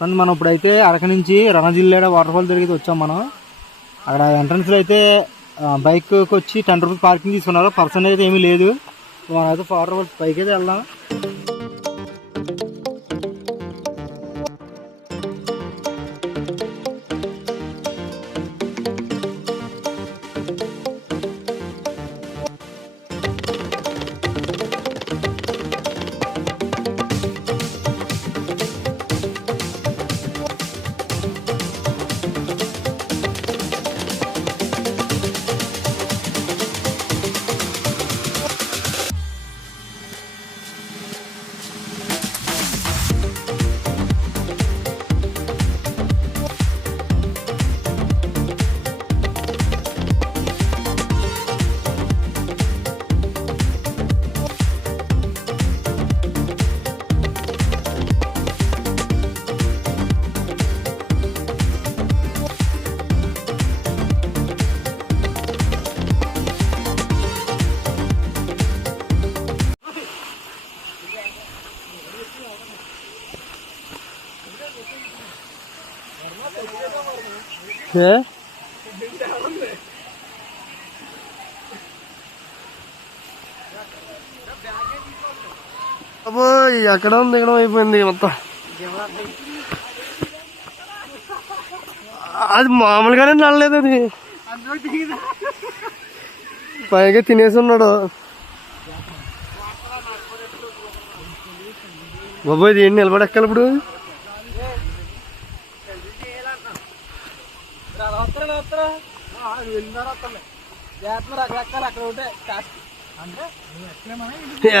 మనం ఇప్పుడైతే అరకు నుంచి రణజిల్లేడ వాటర్ ఫాల్ తిరిగి వచ్చాం. మనం అక్కడ ఎంట్రన్స్లో అయితే బైక్కి వచ్చి 10 రూపీస్ పార్కింగ్ తీసుకున్నారు. పర్సన్ అయితే ఏమీ లేదు. మనం అయితే వాటర్ ఫాల్ పైకి అయితే వెళ్దాం. ఎక్కడ ఉంది దిగడం అయిపోయింది మొత్తం. అది మామూలుగానే నడలేదు. అది పైగా తినేసి ఉన్నాడు బాబోయ్. ఇది ఏంటి నిలబడెక్కాలి ఇప్పుడు?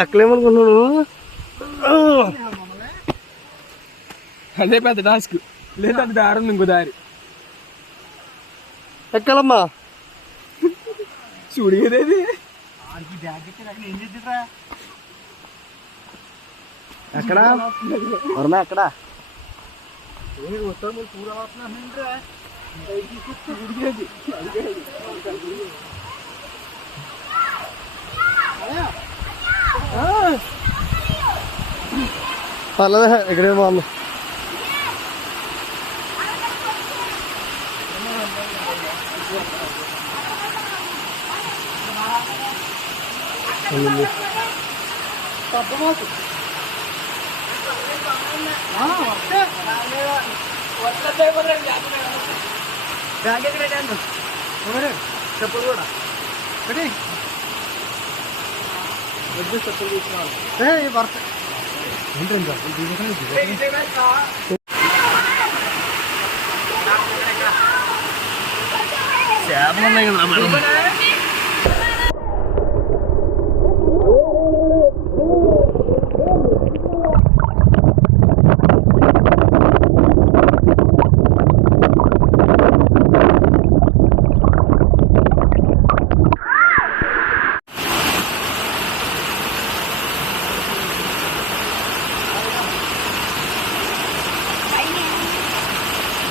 ఎక్కలేమనుకున్నాను. అదే పెద్ద టాస్క్. లేదా దారి ఉంది, ఇంకో దారి ఎక్కాలమ్మా. చూడేది ఎక్కడ వర్మ ఎక్కడ? పర్లేదా ఇక్కడే బాగుంది. చెప్పలు కూడా చేపలు ఉన్నాయి కదా మేడం.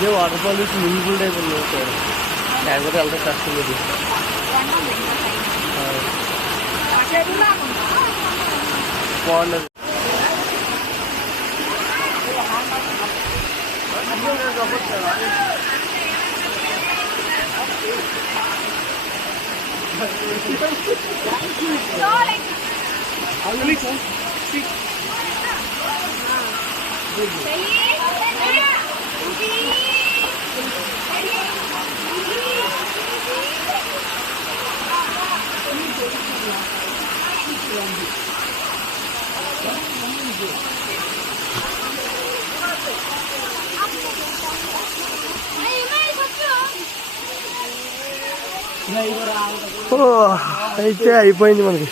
ये वाटरफॉल स्विमिंग पूल टाइप ఉంది సార్. లేకపోతే వెళ్తే కష్టం ఇది. బాగుండదు. అయితే అయిపోయింది మనకి.